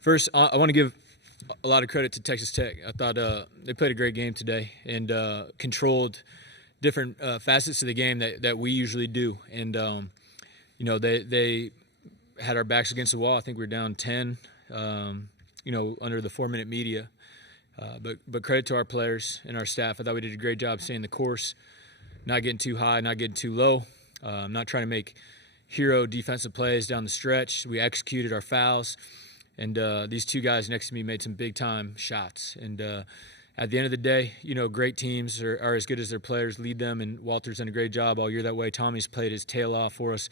First, I want to give a lot of credit to Texas Tech. I thought they played a great game today and controlled different facets of the game that we usually do. And, they had our backs against the wall. I think we were down 10, under the 4-minute media. But credit to our players and our staff. I thought we did a great job staying the course, not getting too high, not getting too low, not trying to make hero defensive plays down the stretch. We executed our fouls. And these two guys next to me made some big-time shots. And at the end of the day, great teams are as good as their players lead them, and Walter's done a great job all year that way. Tommy's played his tail off for us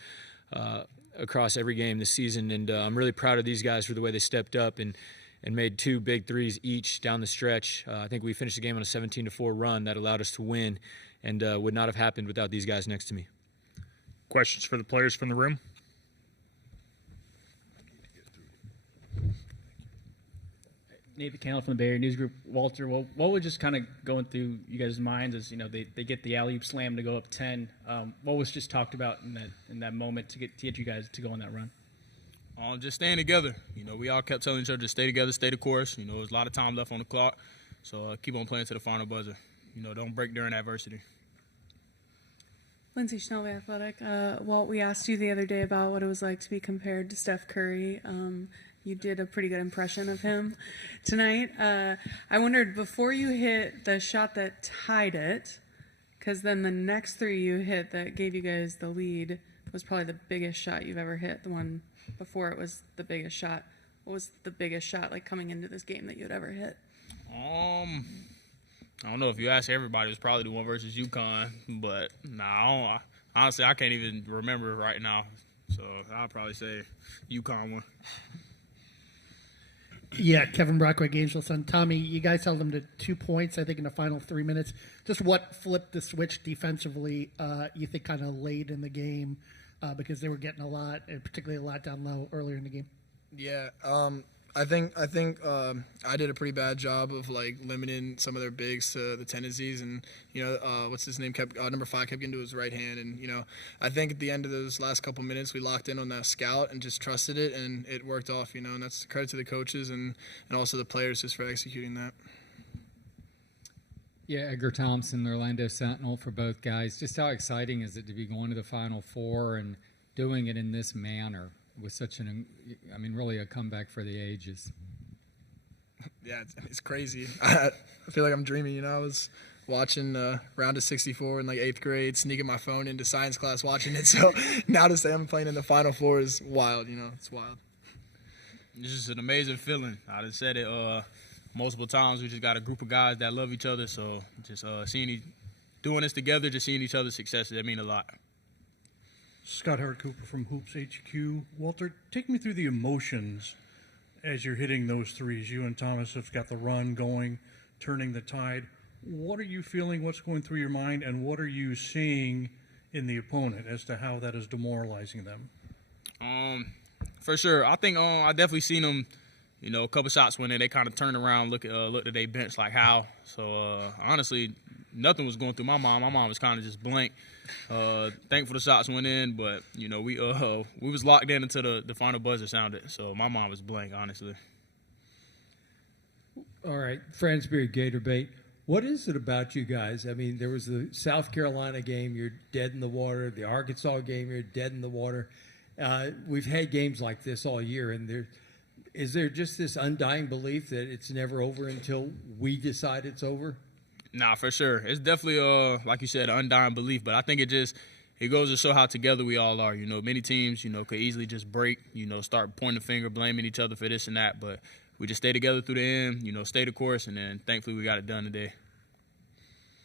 across every game this season, and I'm really proud of these guys for the way they stepped up and made 2 big threes each down the stretch. I think we finished the game on a 17-4 run that allowed us to win, and would not have happened without these guys next to me. Questions for the players from the room? Nate McCallum from the Bay Area News Group. Walter, what was just kind of going through you guys' minds as they get the alley-oop slam to go up 10? What was just talked about in that moment to get you guys to go on that run? Just staying together. We all kept telling each other to stay together, stay the course. There's a lot of time left on the clock, so keep on playing to the final buzzer. Don't break during adversity. Lindsay Schnellby, Athletic. Walt, we asked you the other day about what it was like to be compared to Steph Curry. You did a pretty good impression of him tonight. I wondered, before you hit the shot that tied it, because then the next 3 you hit that gave you guys the lead was probably the biggest shot you've ever hit. The one before it was the biggest shot. What was the biggest shot coming into this game that you'd ever hit? I don't know. If you ask everybody, it was probably the one versus UConn. But honestly, I can't even remember right now. So I'll probably say UConn one. Yeah, Kevin Brockway, Gainesville Sun. Tommy, you guys held them to 2 points, I think, in the final 3 minutes. Just what flipped the switch defensively, you think, kind of late in the game, because they were getting a lot, and particularly a lot down low earlier in the game? Yeah, I think I did a pretty bad job of limiting some of their bigs to the tendencies, and what's his name number 5 kept getting to his right hand, and I think at the end of those last couple minutes we locked in on that scout and just trusted it, and it worked off, and that's credit to the coaches and also the players just for executing that. Yeah, Edgar Thompson, the Orlando Sentinel, for both guys. Just how exciting is it to be going to the Final Four and doing it in this manner? With such really a comeback for the ages. Yeah, it's crazy. I feel like I'm dreaming. I was watching Round of 64 in 8th grade, sneaking my phone into science class watching it. So now to say I'm playing in the Final Four is wild. It's wild. It's just an amazing feeling. I just said it multiple times. We just got a group of guys that love each other. So just doing this together, just seeing each other's successes, that mean a lot. Scott Howard Cooper from Hoops HQ. Walter, take me through the emotions as you're hitting those threes. You and Thomas have got the run going, turning the tide. What are you feeling? What's going through your mind? And what are you seeing in the opponent as to how that is demoralizing them? For sure. I think I definitely seen them, a couple shots when they kind of turned around, looked at their bench like how. So, honestly, nothing was going through my mind. My mind was kind of just blank. Thankful the shots went in, but we was locked in until the final buzzer sounded. So my mind was blank, honestly. All right, Fransbury Gator Bait. What is it about you guys? I mean, there was the South Carolina game, you're dead in the water. The Arkansas game, you're dead in the water. We've had games like this all year, and is there just this undying belief that it's never over until we decide it's over? Nah, for sure. It's definitely, like you said, an undying belief. But I think it goes to show how together we all are. Many teams, could easily just break, start pointing the finger, blaming each other for this and that. But we just stay together through the end, stay the course, and then thankfully we got it done today.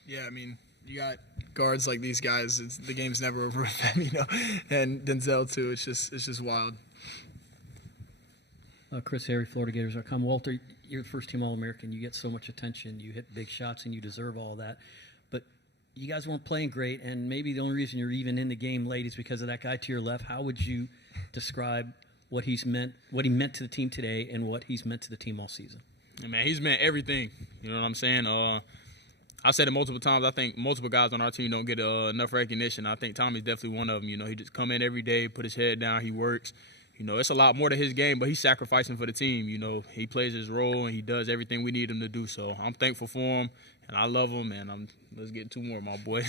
Yeah, I mean, you got guards like these guys. The game's never over with them, and Denzel too. It's just wild. Chris Harry, FloridaGators.com. Walter, you're the first team All-American. You get so much attention. You hit big shots, and you deserve all that. But you guys weren't playing great, and maybe the only reason you're even in the game late is because of that guy to your left. How would you describe what he meant to the team today and what he's meant to the team all season? Yeah, man, he's meant everything. You know what I'm saying? I've said it multiple times. I think multiple guys on our team don't get enough recognition. I think Tommy's definitely one of them. He just come in every day, put his head down, he works. it's a lot more to his game, but he's sacrificing for the team. He plays his role and he does everything we need him to do. So I'm thankful for him, and I love him. And let's get 2 more, my boy.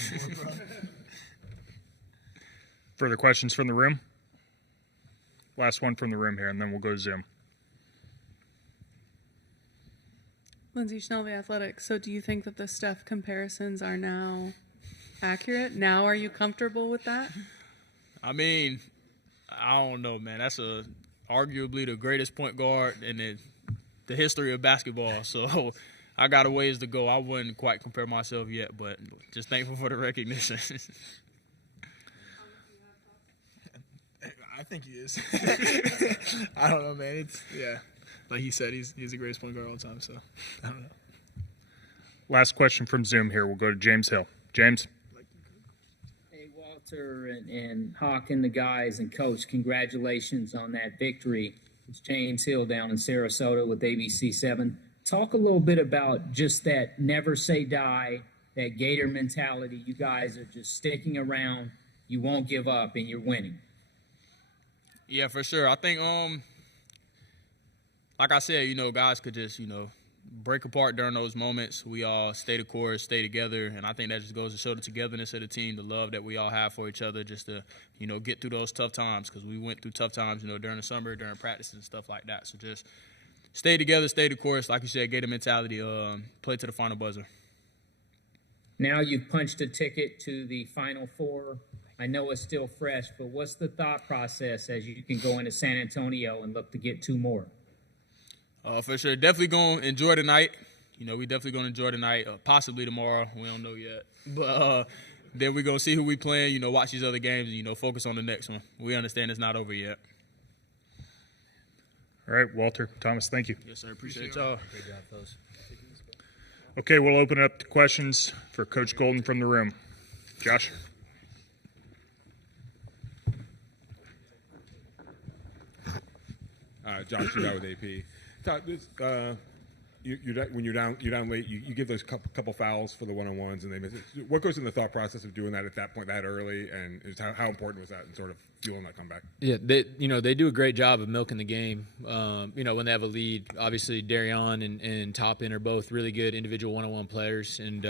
Further questions from the room? Last one from the room here, and then we'll go to Zoom. Lindsay Schnell, The Athletic. So do you think that the Steph comparisons are now accurate? Now are you comfortable with that? I mean, I don't know, man. That's arguably the greatest point guard in the history of basketball. So I got a ways to go. I wouldn't quite compare myself yet, but just thankful for the recognition. I think he is. I don't know, man. Like he said, he's the greatest point guard of all time. So I don't know. Last question from Zoom here. We'll go to James Hill. James. Hey, Walter and Hawk and the guys and Coach, congratulations on that victory. It's James Hill down in Sarasota with ABC7. Talk a little bit about just that never say die, that Gator mentality. You guys are just sticking around. You won't give up, and you're winning. Yeah, for sure. I think, like I said, guys could just, break apart during those moments. We all stay the course, stay together, and I think that just goes to show the togetherness of the team, the love that we all have for each other, just to, get through those tough times, because we went through tough times, during the summer, during practice and stuff like that. So just stay together, stay the course. Like you said, Gator mentality, play to the final buzzer. Now you've punched a ticket to the Final Four. I know it's still fresh, but what's the thought process as you can go into San Antonio and look to get 2 more? For sure. Definitely going to enjoy the night. We definitely going to enjoy the night, possibly tomorrow. We don't know yet. But then we're going to see who we playing, watch these other games, and, focus on the next one. We understand it's not over yet. All right, Walter, Thomas, thank you. Yes, sir. Appreciate y'all. Great job, fellas. Okay, we'll open it up to questions for Coach Golden from the room. Josh. Josh Shootout with AP. Todd, when you're down late, you give those couple fouls for the one-on-ones, and they miss it. What goes in the thought process of doing that at that point that early, and how important was that in sort of fueling that comeback? Yeah, they do a great job of milking the game. When they have a lead, obviously Darion and Toppin are both really good individual one-on-one players, and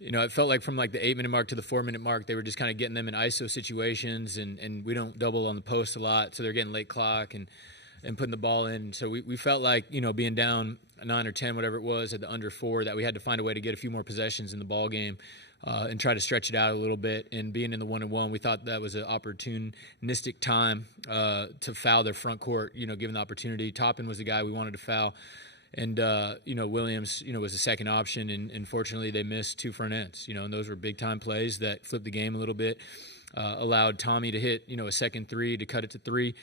it felt like from like the 8-minute mark to the 4-minute mark, they were just kind of getting them in ISO situations, and we don't double on the post a lot, so they're getting late clock and putting the ball in. So we felt like, being down 9 or 10, whatever it was, at the under 4, that we had to find a way to get a few more possessions in the ball game and try to stretch it out a little bit. And being in the 1-on-1, we thought that was an opportunistic time to foul their front court, given the opportunity. Toppin was the guy we wanted to foul. And, Williams, was the second option. And fortunately, they missed 2 front ends, and those were big-time plays that flipped the game a little bit, allowed Tommy to hit, a second 3 to cut it to 3.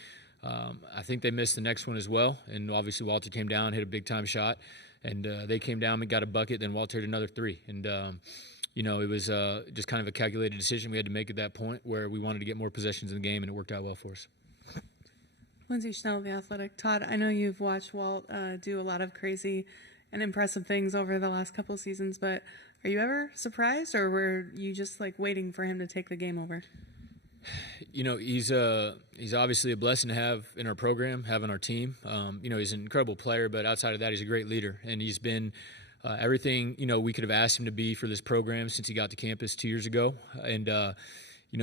I think they missed the next one as well, and obviously Walter came down, hit a big-time shot, and they came down and got a bucket, then Walter hit another 3. And, it was just kind of a calculated decision we had to make at that point where we wanted to get more possessions in the game, and it worked out well for us. Lindsay Schnell, The Athletic. Todd, I know you've watched Walt do a lot of crazy and impressive things over the last couple seasons, but are you ever surprised, or were you just like waiting for him to take the game over? He's obviously a blessing to have in our program, have on our team. He's an incredible player, but outside of that, he's a great leader, and he's been everything we could have asked him to be for this program since he got to campus 2 years ago. And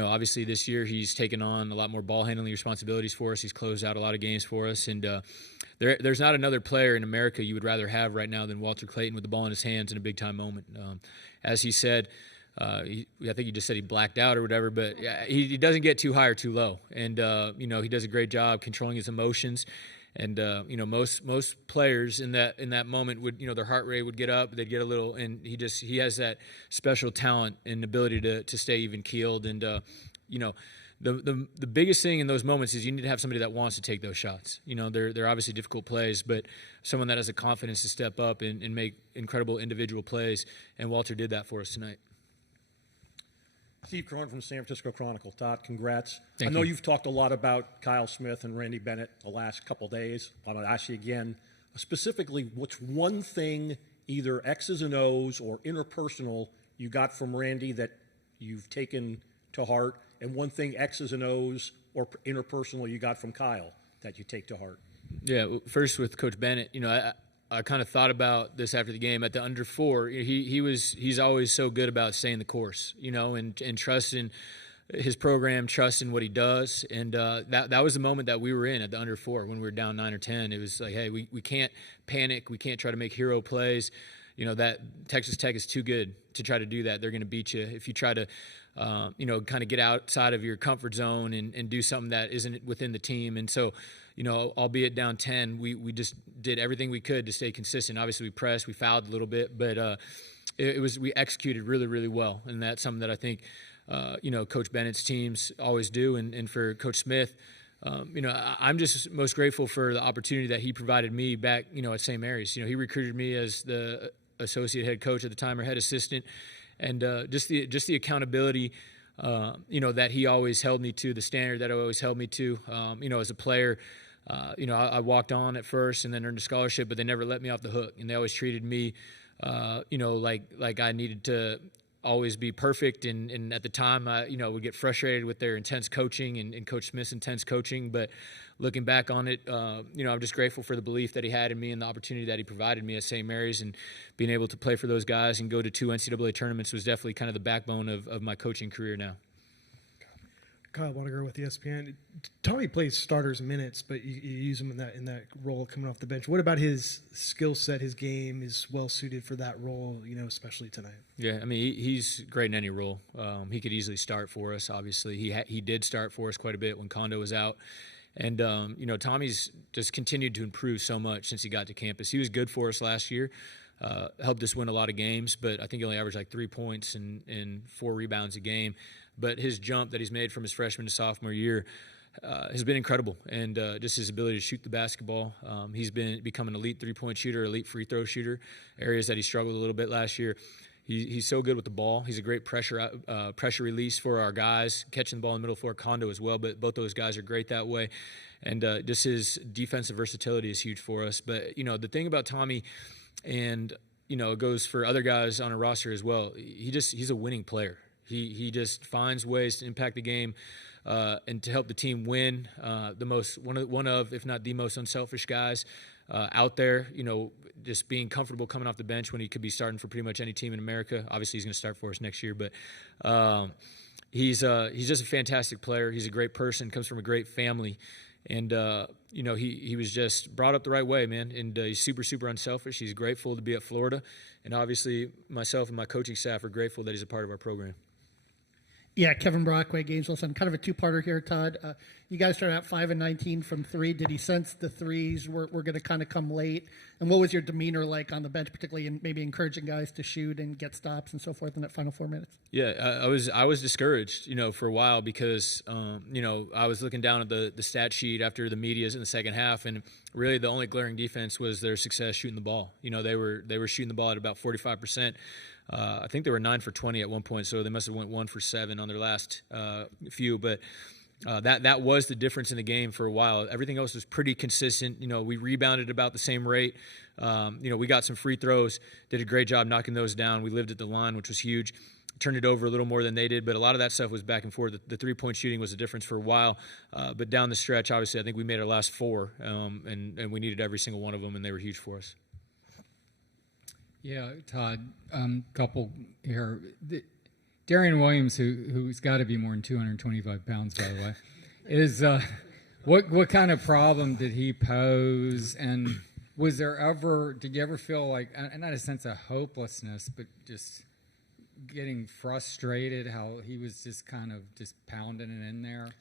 obviously this year he's taken on a lot more ball handling responsibilities for us. He's closed out a lot of games for us, and there's not another player in America you would rather have right now than Walter Clayton with the ball in his hands in a big time moment. As he said. I think he just said he blacked out or whatever, but yeah, he doesn't get too high or too low, and he does a great job controlling his emotions. And most players in that moment would their heart rate would get up, they'd get a little, and he has that special talent and ability to stay even keeled. And the biggest thing in those moments is you need to have somebody that wants to take those shots. They're obviously difficult plays, but someone that has the confidence to step up and make incredible individual plays. And Walter did that for us tonight. Steve Cron from San Francisco Chronicle. Todd, congrats. Thank I know you. You've talked a lot about Kyle Smith and Randy Bennett the last couple days. I'm going to ask you again, specifically, what's one thing, either X's and O's or interpersonal, you got from Randy that you've taken to heart? and one thing X's and O's or interpersonal you got from Kyle that you take to heart? Yeah, first with Coach Bennett, I kind of thought about this after the game. At the under 4, he's always so good about staying the course, and trusting his program, trusting what he does. And that was the moment that we were in at the under 4 when we were down 9 or 10. It was like, hey, we can't panic. We can't try to make hero plays. That Texas Tech is too good to try to do that. They're going to beat you if you try to, kind of get outside of your comfort zone and do something that isn't within the team. And so, albeit down 10, we just did everything we could to stay consistent. Obviously, we pressed, we fouled a little bit, but we executed really, really well. And that's something that I think, Coach Bennett's teams always do. And for Coach Smith, I'm just most grateful for the opportunity that he provided me back, at St. Mary's. He recruited me as the associate head coach at the time, or head assistant, and just the accountability, that he always held me to, the standard that he always held me to, as a player. I walked on at first and then earned a scholarship, but they never let me off the hook, and they always treated me, like I needed to always be perfect. And at the time, I, would get frustrated with their intense coaching and Coach Smith's intense coaching. But looking back on it, I'm just grateful for the belief that he had in me and the opportunity that he provided me at St. Mary's, and being able to play for those guys and go to 2 NCAA tournaments was definitely kind of the backbone of my coaching career now. Kyle Waterger with ESPN. Tommy plays starters minutes, but you use him in that role coming off the bench. What about his skill set, his game is well suited for that role, especially tonight? Yeah, I mean, he's great in any role. He could easily start for us, obviously. He did start for us quite a bit when Kondo was out. And, Tommy's just continued to improve so much since he got to campus. He was good for us last year, helped us win a lot of games, but I think he only averaged like 3 points and 4 rebounds a game. But his jump that he's made from his freshman to sophomore year has been incredible, and just his ability to shoot the basketball. He's become an elite three-point shooter, elite free throw shooter, areas that he struggled a little bit last year. He's so good with the ball. He's a great pressure release for our guys, catching the ball in the middle floor. Kondo as well, but both those guys are great that way. And just his defensive versatility is huge for us. But, the thing about Tommy, and, it goes for other guys on a roster as well, he's a winning player. He just finds ways to impact the game and to help the team win. One of, if not the most unselfish guys out there. Just being comfortable coming off the bench when he could be starting for pretty much any team in America. Obviously, he's going to start for us next year, but he's just a fantastic player. He's a great person. Comes from a great family, and he was just brought up the right way, man. And he's super, super unselfish. He's grateful to be at Florida, and obviously myself and my coaching staff are grateful that he's a part of our program. Yeah, Kevin Brockway, Gainesville Sun. Kind of a two-parter here, Todd. You guys started out 5 and 19 from 3. Did he sense the threes were going to kind of come late? And what was your demeanor like on the bench, particularly in maybe encouraging guys to shoot and get stops and so forth in that final 4 minutes? Yeah, I was discouraged, for a while because, I was looking down at the stat sheet after the medias in the second half, and really the only glaring defense was their success shooting the ball. They were shooting the ball at about 45%. I think they were 9 for 20 at one point, so they must have went 1 for 7 on their last few. But that was the difference in the game for a while. Everything else was pretty consistent. We rebounded about the same rate. We got some free throws, did a great job knocking those down. We lived at the line, which was huge. Turned it over a little more than they did, but a lot of that stuff was back and forth. The three-point shooting was a difference for a while, but down the stretch, obviously, I think we made our last 4, and we needed every single one of them, and they were huge for us. Yeah, Todd, couple here. Darian Williams, who's got to be more than 225 pounds, by the way, is what kind of problem did he pose? And did you ever feel like, not a sense of hopelessness, but just getting frustrated how he was just kind of just pounding it in there?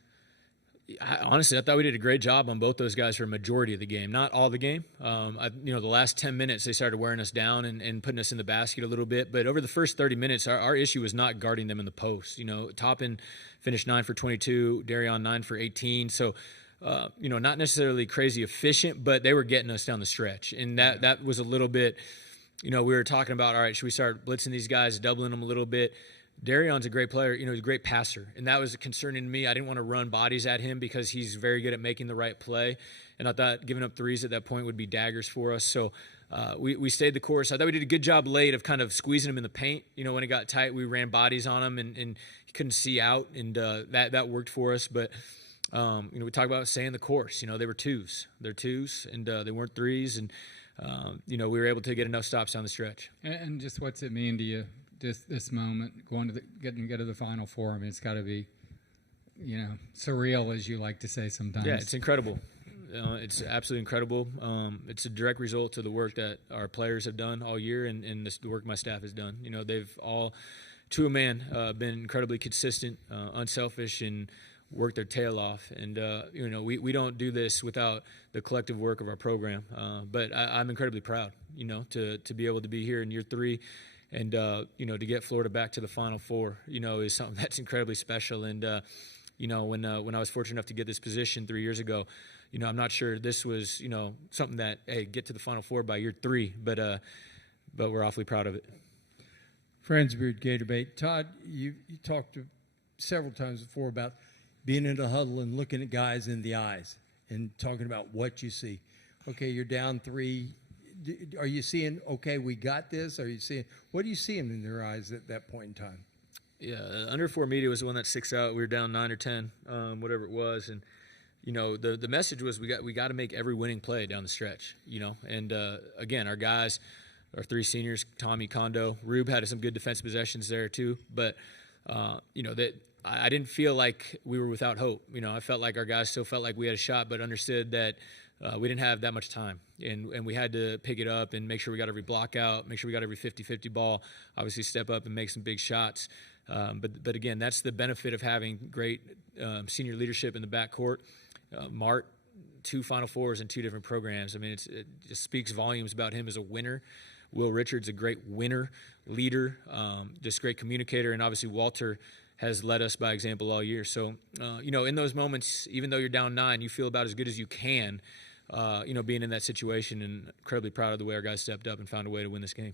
Honestly, I thought we did a great job on both those guys for a majority of the game. Not all the game. The last 10 minutes, they started wearing us down and putting us in the basket a little bit. But over the first 30 minutes, our issue was not guarding them in the post. Toppin finished 9 for 22, Darian 9 for 18. So, not necessarily crazy efficient, but they were getting us down the stretch. And that was a little bit, we were talking about, all right, should we start blitzing these guys, doubling them a little bit? Darion's a great player. He's a great passer, and that was concerning to me. I didn't want to run bodies at him because he's very good at making the right play, and I thought giving up threes at that point would be daggers for us. So we stayed the course. I thought we did a good job late of kind of squeezing him in the paint. When it got tight, we ran bodies on him, and he couldn't see out, and that worked for us. But we talk about staying the course. They were twos. They're twos, and they weren't threes, and we were able to get enough stops down the stretch. And just what's it mean to you? This moment, going to getting to go to the Final Four. I mean, it's got to be, surreal, as you like to say sometimes. Yeah, it's incredible. It's absolutely incredible. It's a direct result of the work that our players have done all year, and the work my staff has done. They've all, to a man, been incredibly consistent, unselfish, and worked their tail off. And we don't do this without the collective work of our program. But I'm incredibly proud, to be able to be here in year 3. And, to get Florida back to the Final Four, is something that's incredibly special. And, when I was fortunate enough to get this position 3 years ago, I'm not sure this was, something that, hey, get to the Final Four by year 3, but we're awfully proud of it. Friendsbeard, Gator Bait. Todd, you talked several times before about being in a huddle and looking at guys in the eyes and talking about what you see. Okay, you're down 3. Are you seeing, okay, we got this? Are you seeing, what are you seeing in their eyes at that point in time? Yeah, under 4 media was the one that sticks out. We were down 9 or 10, whatever it was, and the message was we got to make every winning play down the stretch. And again, our guys, our 3 seniors, Tommy, Kondo, Rube had some good defensive possessions there too, but that I didn't feel like we were without hope. I felt like our guys still felt like we had a shot, but understood that we didn't have that much time, and we had to pick it up and make sure we got every block out, make sure we got every 50-50 ball, obviously step up and make some big shots. But again, that's the benefit of having great senior leadership in the backcourt. Mart, 2 Final Fours in 2 different programs. I mean, it just speaks volumes about him as a winner. Will Richards, a great winner, leader, just great communicator, and obviously Walter has led us by example all year. So, in those moments, even though you're down 9, you feel about as good as you can, being in that situation, and incredibly proud of the way our guys stepped up and found a way to win this game.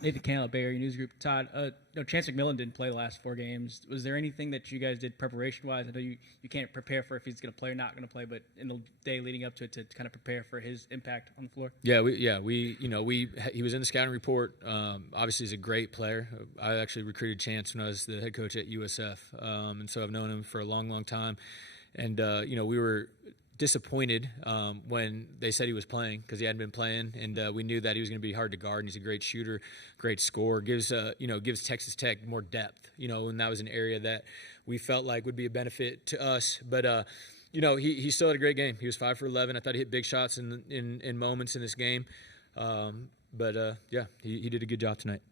Nathan Cannell, Bay Area News Group. Todd, Chance McMillan didn't play the last 4 games. Was there anything that you guys did preparation-wise? I know you can't prepare for if he's going to play or not going to play, but in the day leading up to it, to kind of prepare for his impact on the floor. Yeah, he was in the scouting report. Obviously, he's a great player. I actually recruited Chance when I was the head coach at USF, and so I've known him for a long, long time. And we were disappointed when they said he was playing because he hadn't been playing, and we knew that he was going to be hard to guard. And he's a great shooter, great scorer, gives Texas Tech more depth. And that was an area that we felt like would be a benefit to us. But he still had a great game. He was 5 for 11. I thought he hit big shots in moments in this game. He did a good job tonight.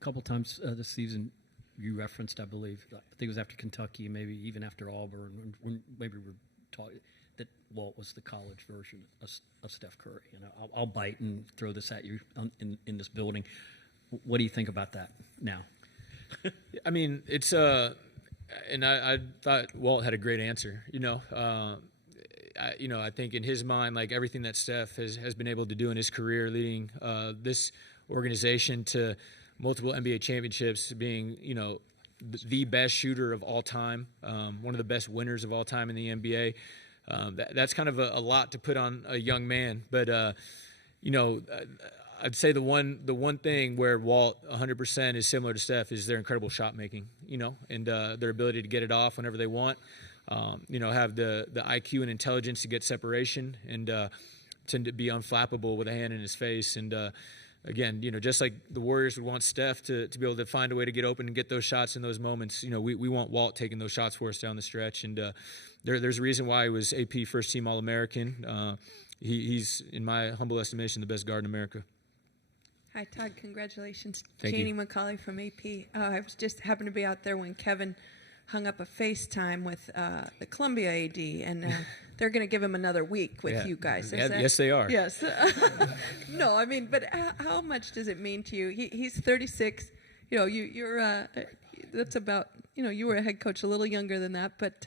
A couple times this season you referenced, I believe, I think it was after Kentucky, maybe even after Auburn, when maybe we were talking that Walt was the college version of Steph Curry. I'll bite and throw this at you in this building. What do you think about that now? I mean, it's and I thought Walt had a great answer. I think in his mind, like everything that Steph has been able to do in his career, leading this organization to multiple NBA championships, being the best shooter of all time, one of the best winners of all time in the NBA. That's kind of a lot to put on a young man, but I'd say the one thing where Walt 100% is similar to Steph is their incredible shot making, and their ability to get it off whenever they want, have the IQ and intelligence to get separation and to be unflappable with a hand in his face. And again, just like the Warriors would want Steph to be able to find a way to get open and get those shots in those moments, we want Walt taking those shots for us down the stretch. And there's a reason why he was AP first-team All-American. He's, in my humble estimation, the best guard in America. Hi, Todd. Congratulations. Thank Janie you. McCauley from AP. I was just happened to be out there when Kevin hung up a FaceTime with the Columbia AD, and they're going to give him another week with you guys. Is that- Yes, they are. Yes. No, I mean, but how much does it mean to you? He's 36. You're that's about, you were a head coach a little younger than that, but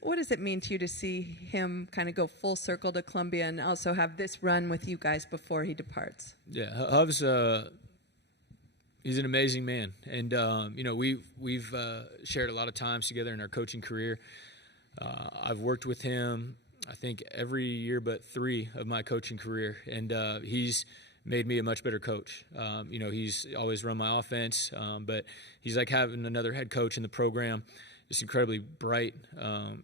what does it mean to you to see him kind of go full circle to Columbia and also have this run with you guys before he departs? Yeah, Hub's He's an amazing man, and we've shared a lot of times together in our coaching career. I've worked with him, I think, every year but 3 of my coaching career, and he's made me a much better coach. He's always run my offense, but he's like having another head coach in the program. Just incredibly bright,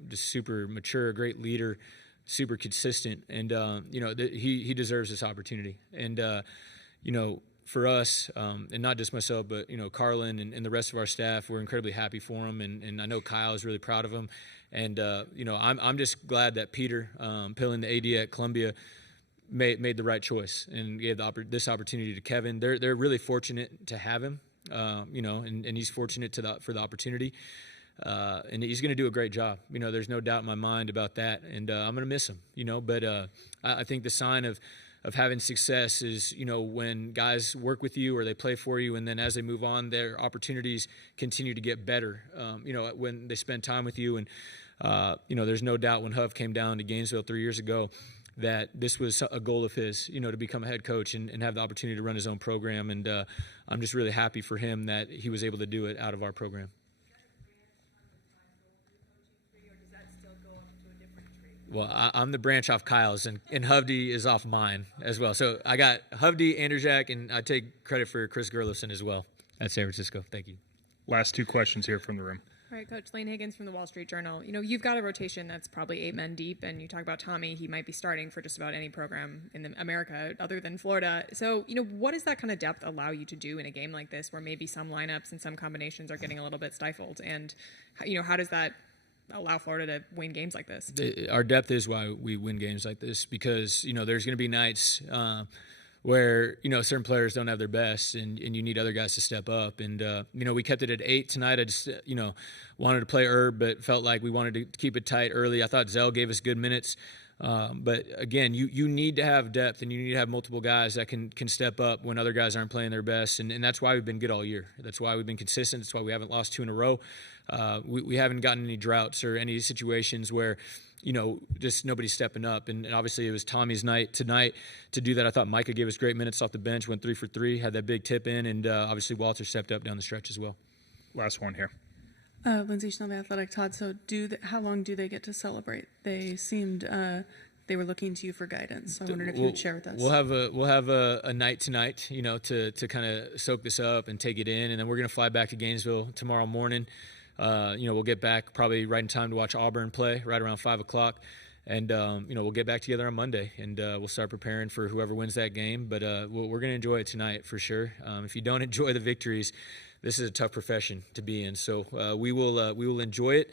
just super mature, great leader, super consistent, and he deserves this opportunity. And for us, and not just myself, but Carlin and the rest of our staff, we're incredibly happy for him, and I know Kyle is really proud of him. And I'm just glad that Peter Pillen, the AD at Columbia, made the right choice and gave this opportunity to Kevin. They're really fortunate to have him, and he's fortunate for the opportunity. And he's going to do a great job. There's no doubt in my mind about that, and I'm going to miss him. But I think the sign of having success is, when guys work with you or they play for you, and then as they move on, their opportunities continue to get better, when they spend time with you. And, there's no doubt when Huff came down to Gainesville 3 years ago that this was a goal of his, to become a head coach and have the opportunity to run his own program. And I'm just really happy for him that he was able to do it out of our program. Well, I'm the branch off Kyle's, and Hovde is off mine as well. So I got Hovde, Anderjack, and I take credit for Chris Gerlofson as well at San Francisco. Thank you. Last 2 questions here from the room. All right, Coach Lane Higgins from the Wall Street Journal. You've got a rotation that's probably 8 men deep, and you talk about Tommy. He might be starting for just about any program in America other than Florida. So, what does that kind of depth allow you to do in a game like this, where maybe some lineups and some combinations are getting a little bit stifled? And, how does that allow Florida to win games like this? Our depth is why we win games like this, because there's going to be nights where certain players don't have their best, and you need other guys to step up. And we kept it at 8 tonight. I just wanted to play Herb, but felt like we wanted to keep it tight early. I thought Zell gave us good minutes. But again, you need to have depth, and you need to have multiple guys that can step up when other guys aren't playing their best, and that's why we've been good all year. That's why we've been consistent. That's why we haven't lost 2 in a row. We haven't gotten any droughts or any situations where just nobody's stepping up. And obviously it was Tommy's night tonight to do that. I thought Micah gave us great minutes off the bench, went 3 for 3, had that big tip in, and obviously Walter stepped up down the stretch as well. Last one here. Lindsay Schnell, Athletic. Todd, so how long do they get to celebrate? They seemed they were looking to you for guidance. So I wondered if you would share with us. We'll have a night tonight, to kind of soak this up and take it in, and then we're going to fly back to Gainesville tomorrow morning. We'll get back probably right in time to watch Auburn play right around 5 o'clock. And, we'll get back together on Monday, and we'll start preparing for whoever wins that game. But we're going to enjoy it tonight for sure. If you don't enjoy the victories, this is a tough profession to be in. So we will enjoy it.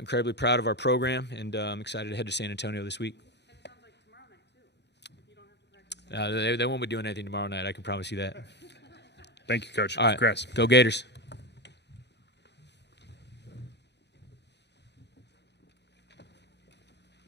Incredibly proud of our program, and I'm excited to head to San Antonio this week. And it sounds like tomorrow night, too. They won't be doing anything tomorrow night. I can promise you that. Thank you, Coach. All right. Congrats. Go Gators.